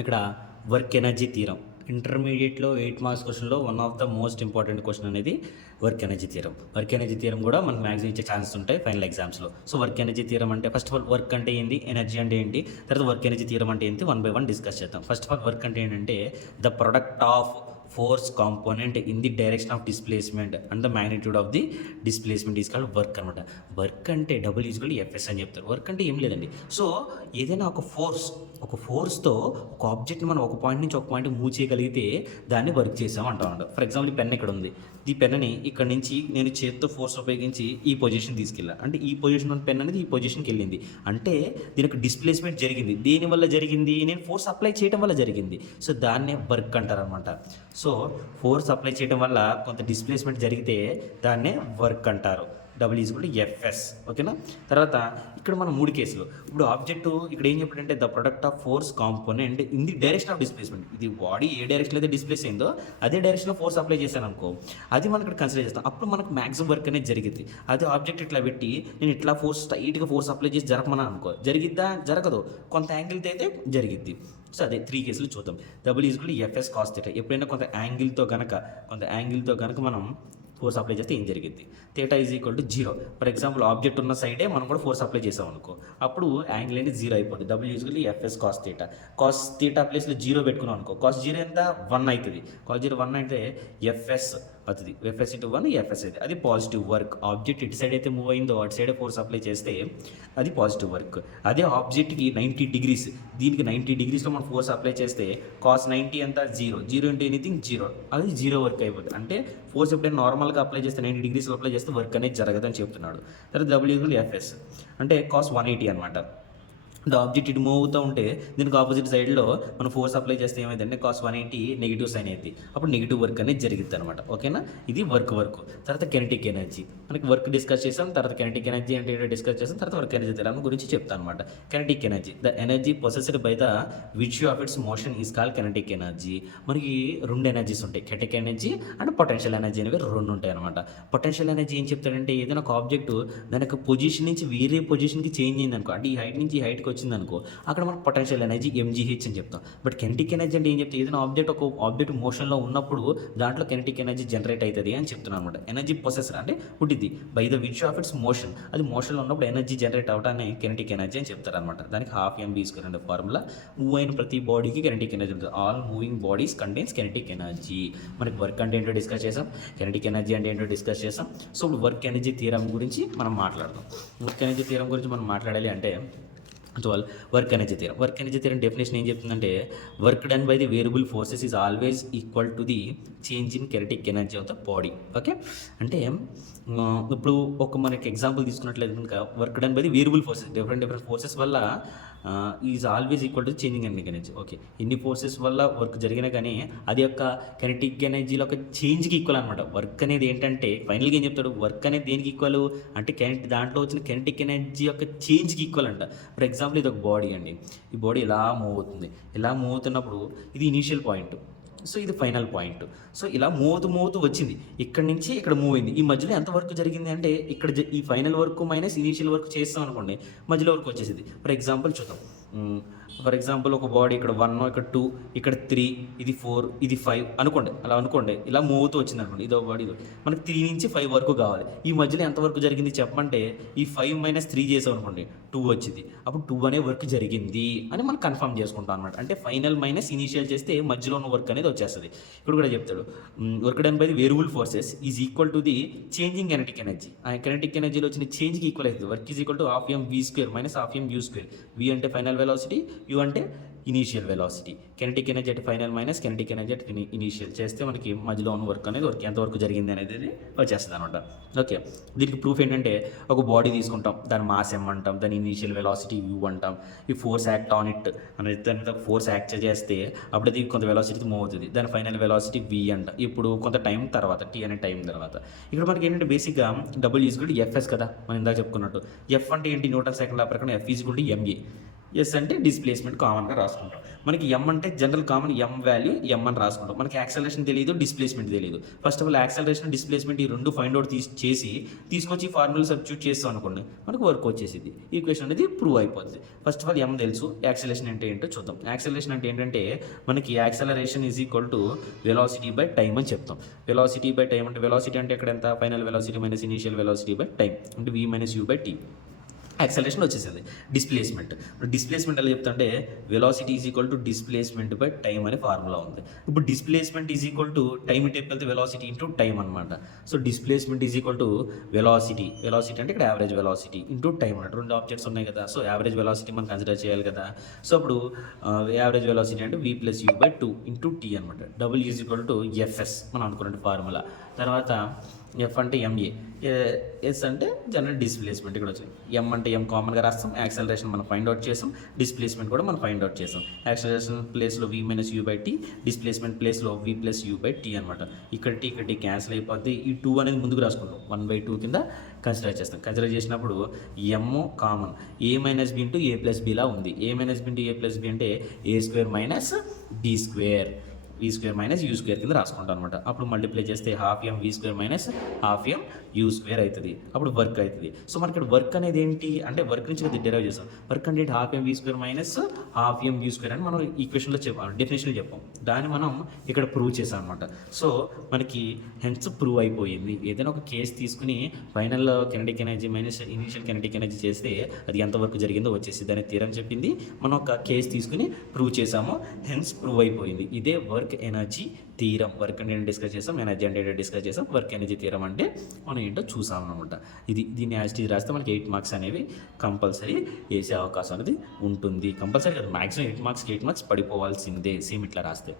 ఇక్కడ work energy theorem ఇంటర్మీడియట్లో 8 marks క్వశ్చన్లో one of the most important question అనేది work energy theorem. Work energy theorem కూడా మనకు మ్యాక్సిమం ఇచ్చే ఛాన్సెస్ ఉంటాయి ఫైనల్ ఎగ్జామ్స్లో. సో వర్క్ ఎనర్జీ థీరం అంటే ఫస్ట్ ఆఫ్ ఆల్ వర్క్ అంటే ఏంటి, ఎనర్జీ అంటే ఏంటి, తర్వాత వర్క్ ఎనర్జీ థీరం అంటే ఏంటి, వన్ బై వన్ డిస్కస్ చేద్దాం. ఫస్ట్ ఆఫ్ ఆల్ వర్క్ అంటే ఏంటంటే the product of force component in the direction of displacement and the magnitude of the displacement is called work అనమాట. Work అంటే double equal FS అని చెప్తారు. Work అంటే ఏం లేదండి. సో ఏదైనా ఒక ఫోర్స్తో ఒక ఆబ్జెక్ట్ని మనం ఒక పాయింట్ నుంచి ఒక పాయింట్ మూవ్ చేయగలిగితే దాన్ని వర్క్ చేసాం అంటామంట. ఫర్ ఎగ్జాంపుల్ ఈ పెన్ ఇక్కడ ఉంది. ఈ పెన్ని ఇక్కడ నుంచి నేను చేతితో ఫోర్స్ ఉపయోగించి ఈ పొజిషన్ తీసుకెళ్ళా అంటే ఈ పొజిషన్ ఉన్న పెన్ అనేది ఈ పొజిషన్కి వెళ్ళింది అంటే దీనికి డిస్ప్లేస్మెంట్ జరిగింది. దేనివల్ల జరిగింది, నేను ఫోర్స్ అప్లై చేయడం వల్ల జరిగింది. సో దాన్నే వర్క్ అంటారనమాట. సో ఫోర్స్ అప్లై చేయడం వల్ల కొంత డిస్ప్లేస్మెంట్ జరిగితే దాన్నే వర్క్ అంటారు. డబుల్ ఈజ్ కూడా ఎఫ్ఎస్. ఓకేనా. తర్వాత ఇక్కడ మనం 3 కేసులు. ఇప్పుడు ఆబ్జెక్టు ఇక్కడ ఏం చెప్పాడంటే the product of force component in the direction of displacement. ఇది బాడీ ఏ డైరెక్షన్ అయితే డిస్ప్లేస్ అయిందో అదే డైరెక్షన్లో ఫోర్స్ అప్లై చేశాను అనుకో, అది మనం ఇక్కడ కన్సిడర్ చేస్తాం. అప్పుడు మనకు మ్యాక్సిమం వర్క్ అనేది జరిగింది. అదే ఆబ్జెక్ట్ ఇట్లా పెట్టి నేను ఇట్లా స్ట్రైట్గా ఫోర్స్ అప్లై చేసి జరగమన్నా అనుకో, జరిగిద్దా, జరగదు. కొంత యాంగిల్తో అయితే జరిగిద్ది. సో అదే 3 కేసులు చూద్దాం. డబుల్ ఈజ్ కూడా ఎఫ్ఎస్ కాస్ థీటా. ఎప్పుడైనా కొంత యాంగిల్తో కనుక మనం ఫోర్స్ అప్లై చేస్తే ఏం జరిగింది, theta is equal to 0. For example object ఉన్న సైడే మనం కూడా ఫోర్స్ అప్లై చేసాం అనుకో, అప్పుడు యాంగిల్ అనేది 0 అయిపోతుంది. Double equal FS cos theta. Cos theta ప్లేస్లో 0 పెట్టుకున్నాం అనుకో, కాస్ 0 ఎంత 1 అవుతుంది. కాస్ 0 1 అయితే ఎఫ్ఎస్ అవుతుంది. ఎఫ్ఎస్ ఇంటూ 1 ఎఫ్ఎస్ అయితే అది పాజిటివ్ వర్క్. ఆబ్జెక్ట్ ఇటు సైడ్ అయితే మూవ్ అయిందో అటు సైడే ఫోర్స్ అప్లై చేస్తే అది పాజిటివ్ వర్క్. అదే ఆబ్జెక్ట్కి 90 డిగ్రీస్, దీనికి 90 డిగ్రీస్లో మనం ఫోర్స్ అప్లై చేస్తే కాస్ 90 ఎంత 0 ఇంటూ ఎనీథింగ్ 0, అది 0 వర్క్ అయిపోతుంది. అంటే ఫోర్స్ ఎప్పుడైనా నార్మల్గా అప్లై చేస్తే 90 డిగ్రీస్లో అప్లై చేస్తే వర్క్ అనేది జరగదని చెప్తున్నాడు. తర్వాత డబ్ల్యూ ఈక్వల్ ఎఫ్ఎస్ అంటే కాస్ 180 అనమాట. ద ఆబ్జెక్ట్ ఇటు మూవ్ అవుతూ ఉంటే దీనికి ఆపోజిట్ సైడ్లో మనం ఫోర్స్ అప్లై చేస్తే ఏమైందంటే కాస్ 180 నెగిటివ్ సైన్ అయింది. అప్పుడు నెగిటివ్ వర్క్ అనేది జరిగింది అనమాట. ఓకేనా. ఇది వర్క్. తర్వాత కెనెటిక్ ఎనర్జీ మనకి వర్క్ డిస్కస్ చేసాం. తర్వాత కెనెటిక్ ఎనర్జీ అంటే ఏంటో డిస్కస్ చేసాం. తర్వాత వర్క్ ఎనర్జీ థీరం గురించి చెప్తాను అనమాట. Kinetic energy the energy possessed by the which of it's motion is called kinetic energy. మనకి 2 ఎనర్జీస్ ఉంటాయి, kinetic energy and potential energy అనేవి 2 ఉంటాయి అనమాట. పొటెన్షియల్ ఎనర్జీ ఏం చెప్తాడంటే ఏదైనా ఒక ఆబ్జెక్టు దాని యొక్క పొజిషన్ నుంచి వేరే పొజిషన్కి చేంజ్ అయింది అనుకో, అంటే ఈ హైట్ నుంచి ఈ హైట్కి వచ్చింది అనుకో, అక్కడ మనకు పొటెన్షియల్ ఎనర్జీ ఎంజీహెచ్ అని చెప్తాం. బట్ కెనెటిక్ ఎనర్జీ అంటే ఏం చెప్తే ఏదైనా ఆబ్జెక్ట్ మోషన్లో ఉన్నప్పుడు దాంట్లో కెనెటిక్ ఎనర్జీ జనరేట్ అవుతుంది అని చెప్తున్నాను అనమాట. ఎనర్జీ పొసెసర్ అంటే పుట్టింది by the which of it's motion, అది మోషన్లో ఉన్నప్పుడు ఎనర్జీ జనరేట్ అవడాన్ని కెనెటిక్ ఎనర్జీ అని చెప్తారు అనమాట. దానికి ½ mv² అనే ఫార్ములా. మూవ్ అయిన ప్రతి బాడీకి కెనెటిక్ ఎనర్జీ ఉంటుంది. All moving bodies contains kinetic energy. మనకి వర్క్ అంటే ఏంటో డిస్కస్ చేసాం, కెనెటిక్ ఎనర్జీ అంటే ఏంటో డిస్కస్ చేసాం. సో ఇప్పుడు వర్క్ ఎనర్జీ థీరం గురించి మనం మాట్లాడదాం. వర్క్ ఎనర్జీ థీరం గురించి మనం మాట్లాడాలి అంటే వర్క్ ఎనర్జీ థీరం డెఫినేషన్ ఏం చెప్తుందంటే work done by the variable forces is always equal to the change in kinetic energy of the body. Okay. అంటే ఇప్పుడు మనకి ఎగ్జాంపుల్ తీసుకున్నట్లయితే కనుక work done by the variable forces, different forces వల్ల is always equal to changing kinetic energy. Okay. ఇన్ని forces వల్ల work జరిగినా కానీ అది యొక్క కెనెటిక్ ఎనర్జీలో ఒక చేంజ్కి ఈక్వల్ అనమాట. వర్క్ అనేది ఏంటంటే ఫైనల్గా ఏం చెప్తాడు, వర్క్ అనేది దేనికి ఈక్వల్ అంటే దాంట్లో వచ్చిన కెనెటిక్ ఎనర్జీ యొక్క చేంజ్కి ఈక్వల్ అంట. ఫర్ ఎగ్జాంపుల్ ఇది ఒక బాడీ అండి. ఈ బాడీ ఇలా మూవ్ అవుతుంది. ఇలా మూవ్ అవుతున్నప్పుడు ఇది ఇనీషియల్ పాయింట్, సో ఇది ఫైనల్ పాయింట్. సో ఇలా మూవుతూ వచ్చింది, ఇక్కడ నుంచి ఇక్కడ మూవ్ అయింది. ఈ మధ్యలో ఎంత వర్క్ జరిగింది అంటే ఇక్కడ ఈ final work minus initial work చేస్తాం అనుకోండి, మధ్యలో వర్క్ వచ్చేసింది. ఫర్ ఎగ్జాంపుల్ చూద్దాం. ఫర్ ఎగ్జాంపుల్ ఒక బాడీ ఇక్కడ 1, ఇక్కడ 2, ఇక్కడ 3, ఇది 4, ఇది 5 అనుకోండి. ఇలా మూవ్ అవుతూ వచ్చింది అనుకోండి. ఇదో బాడీ మనకి 3 నుంచి 5 వరకు కావాలి. ఈ మధ్యలో ఎంత వరకు జరిగింది చెప్పమంటే ఈ 5 - 3 చేసాం అనుకోండి 2 వచ్చింది. అప్పుడు 2 అనే వర్క్ జరిగింది అని మనం కన్ఫర్మ్ చేసుకుంటాం అనమాట. అంటే ఫైనల్ మైనస్ ఇనీషియల్ చేస్తే మధ్యలో ఉన్న వర్క్ అనేది వచ్చేస్తుంది. ఇక్కడ కూడా చెప్తాడు work done by the variable forces is equal to the changing kinetic energy. ఆ కెనెటిక్ ఎనర్జీలో వచ్చిన చేంజ్కి ఈక్వల్ అవుతుంది. Work is equal to ½ mv² - ½ mu². v అంటే ఫైనల్ వెలాసిటీ, u అంటే ఇనీషియల్ వెలాసిటీ. కెనెటిక్ ఎనర్జీ అంటే ఫైనల్ మైనస్ కెనెటిక్ ఎనర్జీ అంటే initial చేస్తే మనకి మధ్యలో ఉన్న వర్క్ అనేది ఎంతవరకు జరిగింది అనేది వచ్చేస్తుంది అనమాట. ఓకే. దీనికి ప్రూఫ్ ఏంటంటే ఒక బాడీ తీసుకుంటాం, దాని మాస్ m అంటాం, దాని ఇనీషియల్ వెలాసిటీ u అంటాం. ఈ ఫోర్స్ యాక్ట్ ఆన్ ఇట్ అనేది దాని ఫోర్స్ యాక్ట్ చేస్తే అప్పుడు అది కొంత వెలాసిటీకి మూవ్ అవుతుంది. దాని ఫైనల్ వెలాసిటీ v అంట. ఇప్పుడు కొంత టైం తర్వాత t అనే టైం తర్వాత ఇక్కడ మనకి ఏంటంటే బేసిక్గా double is equal to FS కదా మనం ఇందాక చెప్పుకున్నట్టు. ఎఫ్ అంటే ఏంటి, న్యూటన్ సెకండ్ లా ప్రకారం f is equal to ma. S అంటే డిస్ప్లేస్మెంట్ కామన్గా రాసుకుంటాం. మనకి ఎం అంటే general common M value M అని రాసుకుంటాం. మనకి యాక్సలరేషన్ తెలియదు, డిస్ప్లేస్మెంట్ తెలియదు. First of all acceleration, displacement ఈ రెండు ఫైండ్ అవుట్ తీసుకొచ్చి ఫార్ములా సబ్స్టిట్యూట్ చేస్తాం అనుకోండి, మనకు వర్క్ వచ్చేసింది. ఈక్వేషన్ అనేది ప్రూవ్ అయిపోతుంది. ఫస్ట్ ఆఫ్ ఆల్ ఎం తెలుసు, యాక్సలరేషన్ అంటే ఏంటో చూద్దాం. యాక్సలరేషన్ అంటే ఏంటంటే మనకి acceleration is equal to velocity by time అని చెప్తాం. వెలాసిటీ బై టైం అంటే వెలాసిటీ అంటే ఎక్కడ ఎంత, final velocity minus initial velocity by time అంటే v minus u by t. Acceleration వచ్చేసింది. డిస్ప్లేస్మెంట్ ఎలా చెప్తుంటే velocity is equal to displacement by time అనే ఫార్ములా ఉంది. ఇప్పుడు displacement is equal to time ఇటు వెళ్తే వెలాసిటీ ఇంటూ టైం అనమాట. So displacement is equal to velocity అంటే ఇక్కడ యావరేజ్ వెలాసిటీ ఇంటూ టైం అన్నట్టు. రెండు ఆబ్జెక్ట్స్ ఉన్నాయి కదా, సో యావరేజ్ వెలాసిటీ మనం కన్సిడర్ చేయాలి కదా. సో అప్పుడు యావరేజ్ వెలాసిటీ అంటే v plus u by 2 into t అనమాట. Double is equal to fs మనం అనుకున్న ఫార్ములా. తర్వాత ఎఫ్ అంటే ఎంఏ, ఎస్ అంటే జనరల్ డిస్ప్లేస్మెంట్. ఇక్కడ వచ్చింది ఎం అంటే ఎం కామన్గా రాస్తాం. యాక్సలరేషన్ మనం ఫైండ్ అవుట్ చేసాం, డిస్ప్లేస్మెంట్ కూడా మనం ఫైండ్ అవుట్ చేసాం. యాక్సలరేషన్ ప్లేస్లో v minus U by T, displacement ప్లేస్లో v plus U by T అనమాట. ఇక్కడ టీ క్యాన్సిల్ అయిపోద్ది. ఈ 2 అనేది ముందుకు రాసుకుంటాం, 1/2 కింద కన్సిడర్ చేస్తాం. కన్సిడర్ చేసినప్పుడు M common A minus B into A plus బిలా ఉంది. A minus B into A plus B అంటే A square minus B square, v square minus U square కింద రాసుకుంటాం అనమాట. అప్పుడు మల్టిప్లై చేస్తే half M v square minus half M U square అవుతుంది. అప్పుడు వర్క్ అవుతుంది. సో మనకి ఇక్కడ వర్క్ అనేది ఏంటి అంటే వర్క్ నుంచి అది డెరైవ్ చేస్తాం. వర్క్ అంటే half M v square minus half M U square అని మనం ఈక్వేషన్లో చెప్పాం, డెఫినేషన్లో చెప్పాం. దాన్ని మనం ఇక్కడ ప్రూవ్ చేసాం అనమాట. సో మనకి హెన్స్ ప్రూవ్ అయిపోయింది. ఏదైనా ఒక కేసు తీసుకుని final kinetic energy minus initial kinetic energy చేస్తే అది ఎంత వరకు జరిగిందో వచ్చేసి దాని థియరం చెప్పింది. మనం ఒక కేసు తీసుకుని ప్రూవ్ చేసాము, హెన్స్ ప్రూవ్ అయిపోయింది. ఇదే వర్క్ ఎనర్జీ థీరం. వర్క్ అంటే డిస్కస్ చేసాం, ఎనర్జీ అంటే డిస్కస్ చేసాం. వర్క్ ఎనర్జీ థీరం అంటే మనం ఏంటో చూసాం అనమాట. దీన్ని యాజ్ టీజ్ రాస్తే మనకి 8 మార్క్స్ అనేవి కంపల్సరీ వేసే అవకాశం అనేది ఉంటుంది. కంపల్సరీ కదా, మ్యాక్సిమం 8 మార్క్స్కి 8 మార్క్స్ పడిపోవాల్సిందే సేమ్ ఇట్లా రాస్తే.